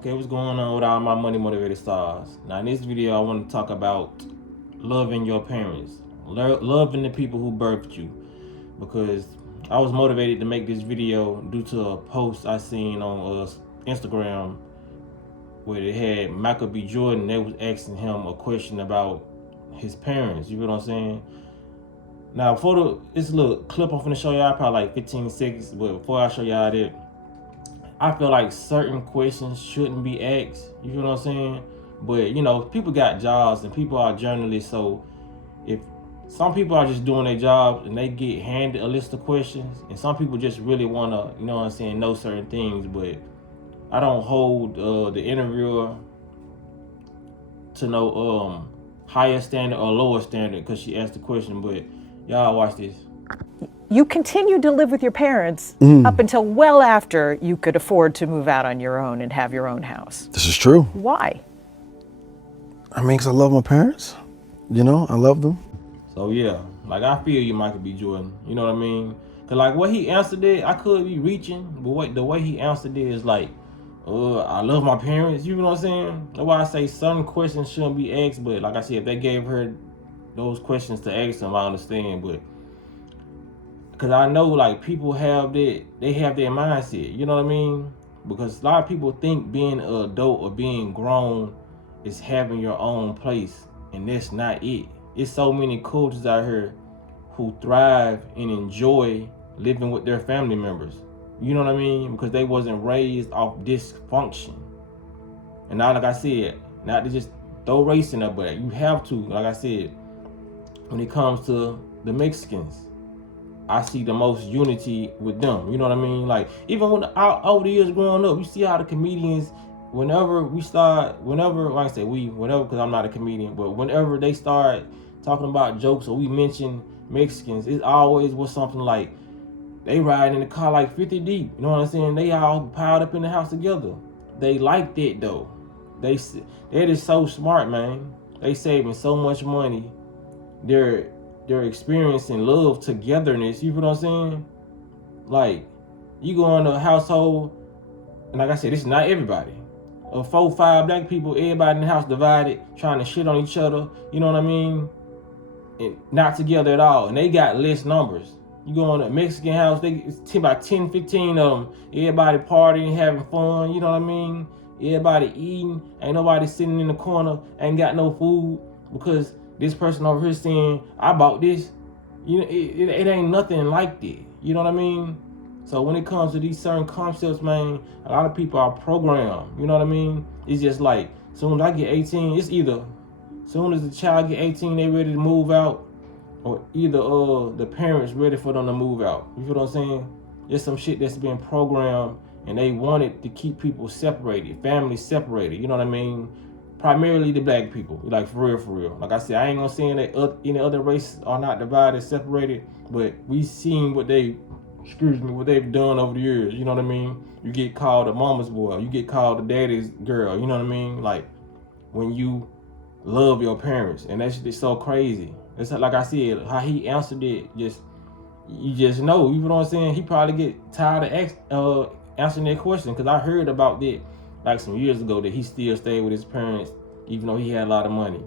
Okay, what's going on with all my money motivated stars? Now in this video I want to talk about loving your parents, loving the people who birthed you, because I was motivated to make this video due to a post I seen on Instagram where they had Michael B. Jordan. They was asking him a question about his parents. You know what I'm saying? Now it's a little clip I'm finna show y'all, probably like 15 seconds, but before I show y'all that, I feel like certain questions shouldn't be asked. You feel what I'm saying? But you know, people got jobs and people are journalists, so if some people are just doing their jobs and they get handed a list of questions, and some people just really wanna, you know what I'm saying, know certain things. But I don't hold the interviewer to no higher standard or lower standard because she asked the question. But y'all watch this. You continued to live with your parents up until well after you could afford to move out on your own and have your own house. This is true. Why? I mean, because I love my parents. You know, I love them. So yeah, like I feel you, Michael B. Jordan. You know what I mean? Cause like what he answered it, I could be reaching, but the way he answered it is like, I love my parents. You know what I'm saying? That's why I say some questions shouldn't be asked. But like I said, if they gave her those questions to ask them, I understand. But because I know like people have their mindset. You know what I mean? Because a lot of people think being an adult or being grown is having your own place, and that's not it. It's so many cultures out here who thrive and enjoy living with their family members. You know what I mean? Because they wasn't raised off dysfunction. And now, like I said, not to just throw race in there, but you have to, like I said, when it comes to the Mexicans, I see the most unity with them. You know what I mean? Like, even when over the years growing up, you see how the comedians, whenever, because I'm not a comedian, but whenever they start talking about jokes or we mention Mexicans, it always was something like they ride in the car like 50 deep. You know what I'm saying? They all piled up in the house together. They like that though. They're just so smart, man. They saving so much money. They're experiencing love, togetherness. You feel what I'm saying? Like, you go in a household, and like I said, this is not everybody. 4, 5 black people, everybody in the house divided, trying to shit on each other. You know what I mean? And not together at all. And they got less numbers. You go in a Mexican house, it's about 10, 15 of them. Everybody partying, having fun. You know what I mean? Everybody eating. Ain't nobody sitting in the corner, ain't got no food because this person over here saying, I bought this. You know, it ain't nothing like that. You know what I mean? So when it comes to these certain concepts, man, a lot of people are programmed. You know what I mean? It's just like, soon as I get 18, it's either soon as the child get 18, they ready to move out, or either the parents ready for them to move out. You feel what I'm saying? There's some shit that's been programmed, and they wanted to keep people separated, families separated. You know what I mean? Primarily the black people, like for real. Like I said, I ain't gonna say that any other races are not divided, separated, but we seen what they've done over the years. You know what I mean? You get called a mama's boy, you get called a daddy's girl. You know what I mean? Like when you love your parents, and that shit is so crazy. It's like I said, how he answered it, you just know. You know what I'm saying? He probably get tired of answering that question, because I heard about that like some years ago, that he still stayed with his parents even though he had a lot of money.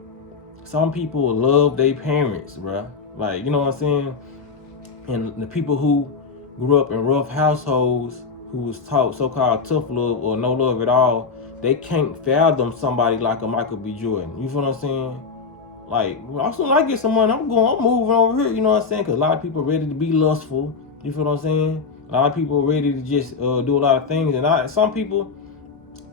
Some people love their parents, bruh. Like, you know what I'm saying? And the people who grew up in rough households, who was taught so-called tough love or no love at all, they can't fathom somebody like a Michael B. Jordan. You feel what I'm saying? Like, as soon as I get some money, I'm moving over here. You know what I'm saying? Because a lot of people are ready to be lustful. You feel what I'm saying? A lot of people are ready to just do a lot of things. And some people,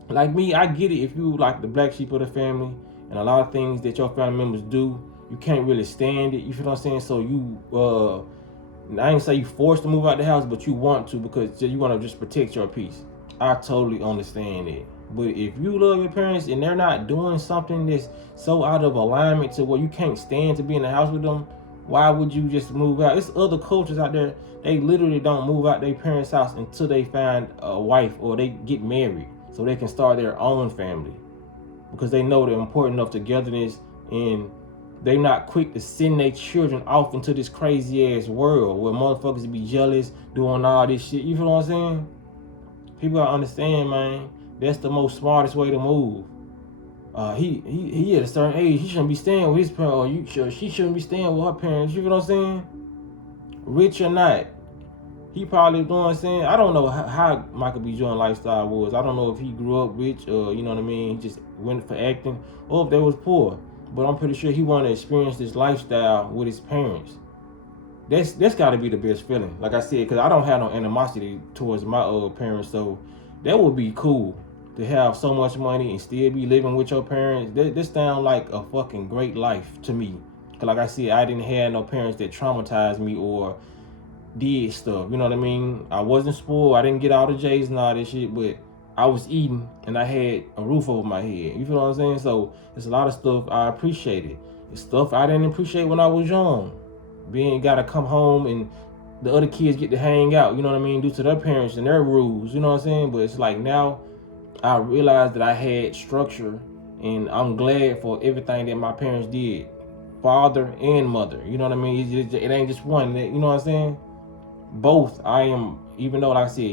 like me, I get it. If you like the black sheep of the family, and a lot of things that your family members do, you can't really stand it. You feel what I'm saying? So you, I ain't say you forced to move out the house, but you want to, because you want to just protect your peace. I totally understand it. But if you love your parents and they're not doing something that's so out of alignment to where you can't stand to be in the house with them, why would you just move out? There's other cultures out there, they literally don't move out their parents' house until they find a wife or they get married, so they can start their own family, because they know the importance of togetherness, and they not quick to send their children off into this crazy ass world where motherfuckers be jealous, doing all this shit. You feel what I'm saying? People gotta understand, man. That's the most smartest way to move. He at a certain age, he shouldn't be staying with his parents, or she shouldn't be staying with her parents. You know what I'm saying? Rich or not, he probably, you know what I'm saying? I don't know how Michael B. Jordan lifestyle was. I don't know if he grew up rich or, you know what I mean, he just went for acting, or if they was poor. But I'm pretty sure he wanted to experience this lifestyle with his parents. That's got to be the best feeling. Like I said, because I don't have no animosity towards my parents, so that would be cool to have so much money and still be living with your parents. This sounds like a fucking great life to me. Because like I said, I didn't have no parents that traumatized me or did stuff. You know what I mean? I wasn't spoiled. I didn't get all the J's and all that shit, but I was eating and I had a roof over my head. You feel what I'm saying? So there's a lot of stuff I appreciated. It's stuff I didn't appreciate when I was young. Being gotta come home and the other kids get to hang out, you know what I mean, due to their parents and their rules, you know what I'm saying? But it's like now I realized that I had structure, and I'm glad for everything that my parents did, father and mother, you know what I mean? It ain't just one, you know what I'm saying? Both. I am, even though, like I said,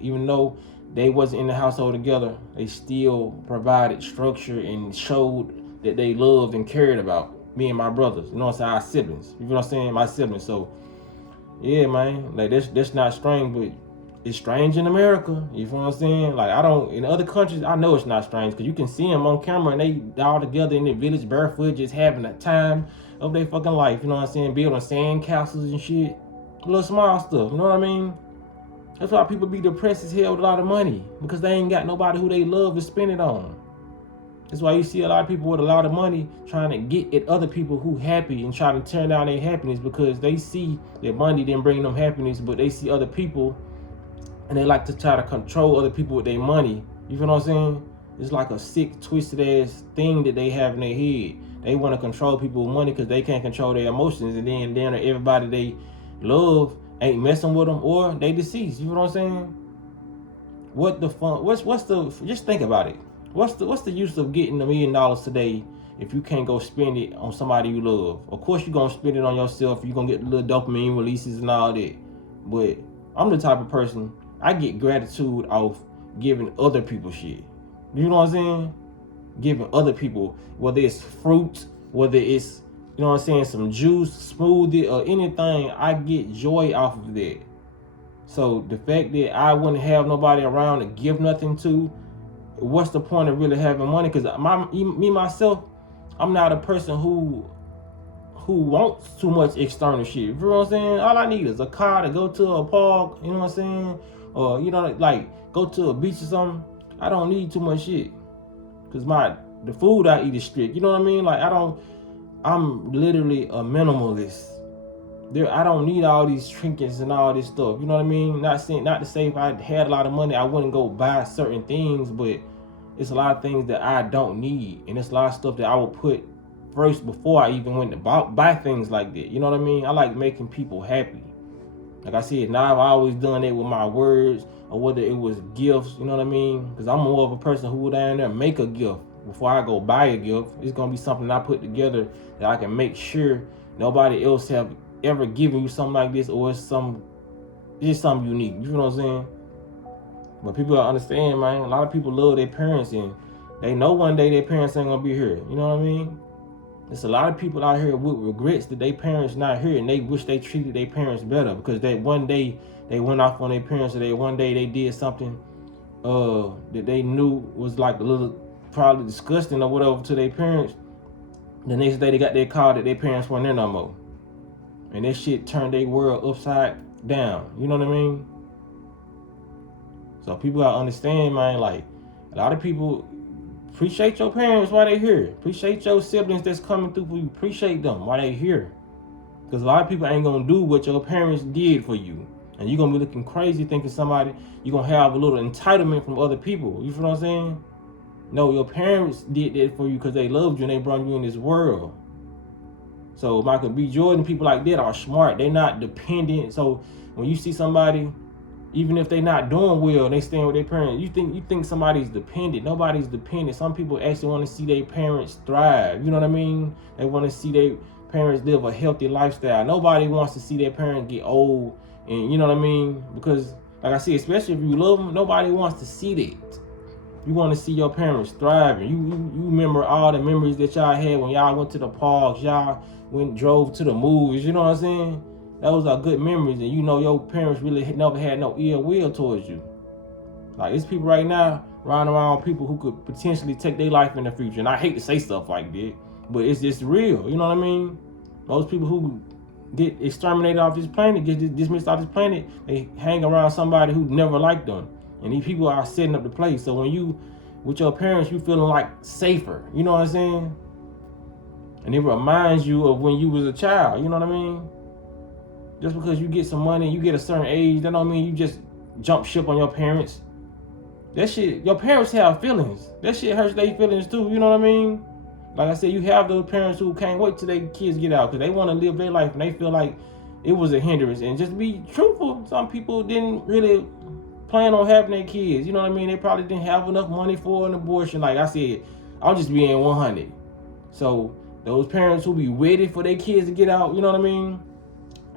even though they wasn't in the household together, they still provided structure and showed that they loved and cared about me and my brothers, you know what I'm saying, our siblings, you know what I'm saying, my siblings. So yeah, man, like that's not strange, but it's strange in America, you feel what I'm saying? Like, I don't, in other countries, I know it's not strange, because you can see them on camera and they all together in the village barefoot, just having a time of their fucking life, you know what I'm saying, building sand castles and shit, little small stuff, you know what I mean? That's why people be depressed as hell with a lot of money, because they ain't got nobody who they love to spend it on. That's why you see a lot of people with a lot of money trying to get at other people who happy and trying to turn down their happiness, because they see that money didn't bring them happiness, but they see other people and they like to try to control other people with their money. You feel what I'm saying? It's like a sick, twisted ass thing that they have in their head. They want to control people with money because they can't control their emotions, and then everybody they love ain't messing with them, or they deceased. You feel what I'm saying? What the fun? What's the? Just think about it. What's the use of getting $1 million today if you can't go spend it on somebody you love? Of course you're gonna spend it on yourself. You're gonna get the little dopamine releases and all that. But I'm the type of person, I get gratitude off giving other people shit. You know what I'm saying? Giving other people, whether it's fruit, whether it's, you know what I'm saying, some juice, smoothie, or anything, I get joy off of that. So the fact that I wouldn't have nobody around to give nothing to, what's the point of really having money? Because me myself, I'm not a person who wants too much external shit. You know what I'm saying? All I need is a car to go to a park, you know what I'm saying? Or, you know, like go to a beach or something. I don't need too much shit. Because the food I eat is strict. You know what I mean? Like, I'm literally a minimalist. I don't need all these trinkets and all this stuff. You know what I mean? Not to say if I had a lot of money, I wouldn't go buy certain things, but it's a lot of things that I don't need. And it's a lot of stuff that I would put first before I even went to buy things like that. You know what I mean? I like making people happy. Like I said, now I've always done it with my words, or whether it was gifts, you know what I mean? Because I'm more of a person who would down there make a gift. Before I go buy a gift, it's going to be something I put together that I can make sure nobody else have ever given you something like this, or it's something unique. You know what I'm saying? But people gotta understand, man, a lot of people love their parents, and they know one day their parents ain't gonna be here. You know what I mean? There's a lot of people out here with regrets that their parents not here, and they wish they treated their parents better, because that one day they went off on their parents, or one day they did something that they knew was like a little probably disgusting or whatever to their parents. The next day they got their call that their parents weren't there no more. And that shit turned their world upside down. You know what I mean? So people gotta understand, man, like, a lot of people appreciate your parents while they here. Appreciate your siblings that's coming through for you. Appreciate them while they here. Because a lot of people ain't gonna do what your parents did for you. And you're gonna be looking crazy thinking you're gonna have a little entitlement from other people. You feel what I'm saying? No, your parents did that for you because they loved you and they brought you in this world. So Michael B. Jordan, people like that are smart. They're not dependent. So when you see somebody, even if they're not doing well, they staying with their parents, you think somebody's dependent. Nobody's dependent. Some people actually want to see their parents thrive. You know what I mean? They want to see their parents live a healthy lifestyle. Nobody wants to see their parents get old, and you know what I mean? Because, like I said, especially if you love them, nobody wants to see that. You want to see your parents thriving. You remember all the memories that y'all had when y'all went to the parks, y'all drove to the movies. You know what I'm saying? Those are good memories, and you know your parents really never had no ill will towards you. Like, it's people right now running around, people who could potentially take their life in the future. And I hate to say stuff like that, but it's just real. You know what I mean? Most people who get exterminated off this planet, get dismissed off this planet, they hang around somebody who never liked them. And these people are setting up the place. So when you, with your parents, you feeling like safer. You know what I'm saying? And it reminds you of when you was a child. You know what I mean? Just because you get some money, you get a certain age, that don't mean you just jump ship on your parents. That shit, your parents have feelings. That shit hurts their feelings too, you know what I mean? Like I said, you have those parents who can't wait till their kids get out because they want to live their life and they feel like it was a hindrance. And just be truthful, some people didn't really plan on having their kids, you know what I mean? They probably didn't have enough money for an abortion. Like I said, I'm just being 100. So those parents who be ready for their kids to get out, you know what I mean?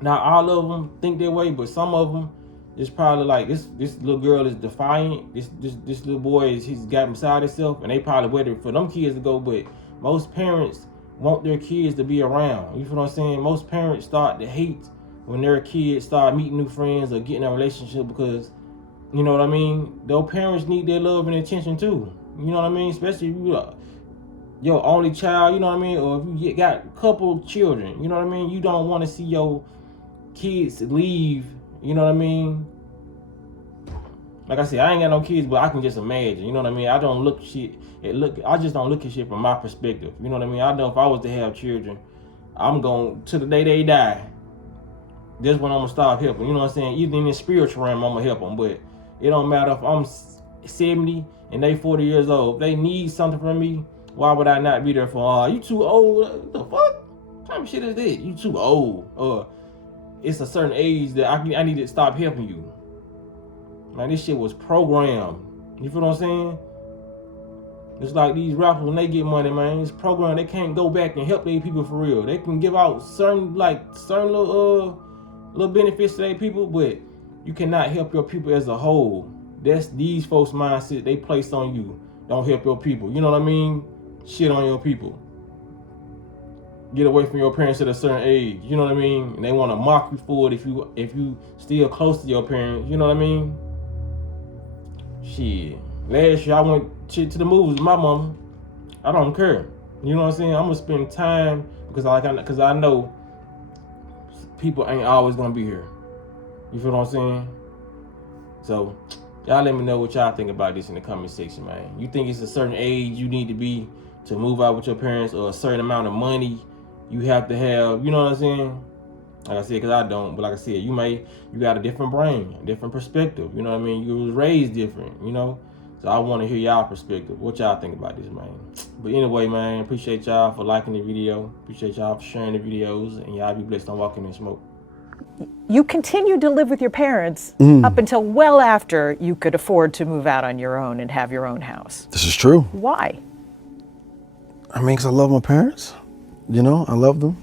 Not all of them think that way, but some of them, it's probably like this little girl is defiant. This little boy he's got beside himself, and they probably waiting for them kids to go. But most parents want their kids to be around. You feel what I'm saying? Most parents start to hate when their kids start meeting new friends or getting a relationship because, you know what I mean? Their parents need their love and attention too. You know what I mean? Especially if you your only child, you know what I mean? Or if you got a couple children, you know what I mean? You don't want to see your kids leave. You know what I mean? Like I said, I ain't got no kids, but I can just imagine. You know what I mean? I don't look shit. I just don't look at shit from my perspective. You know what I mean? I know if I was to have children, I'm going to the day they die. That's when I'm gonna stop helping. You know what I'm saying? Even in the spiritual realm, I'm gonna help them. But it don't matter if I'm 70 and they 40 years old. If they need something from me, why would I not be there for? You too old? What the fuck? What type of shit is this? You too old? It's a certain age that I need to stop helping you. Man, this shit was programmed. You feel what I'm saying? It's like these rappers, when they get money, man, it's programmed. They can't go back and help their people for real. They can give out certain little benefits to their people, but you cannot help your people as a whole. That's these folks' mindset they place on you. Don't help your people. You know what I mean? Shit on your people. Get away from your parents at a certain age. You know what I mean? And they want to mock you for it if you still close to your parents. You know what I mean? Shit. Last year I went to the movies with my mama. I don't care. You know what I'm saying? I'm gonna spend time because I know people ain't always gonna be here. You feel what I'm saying? So y'all let me know what y'all think about this in the comment section, man. You think it's a certain age you need to be to move out with your parents, or a certain amount of money you have to have? You know what I'm saying? Like I said, because I don't, but like I said, you got a different brain, a different perspective. You know what I mean? You was raised different, you know? So I want to hear y'all perspective. What y'all think about this, man? But anyway, man, appreciate y'all for liking the video. Appreciate y'all for sharing the videos. And y'all be blessed on walking in smoke. You continued to live with your parents up until well after you could afford to move out on your own and have your own house. This is true. Why? I mean, because I love my parents. You know, I love them.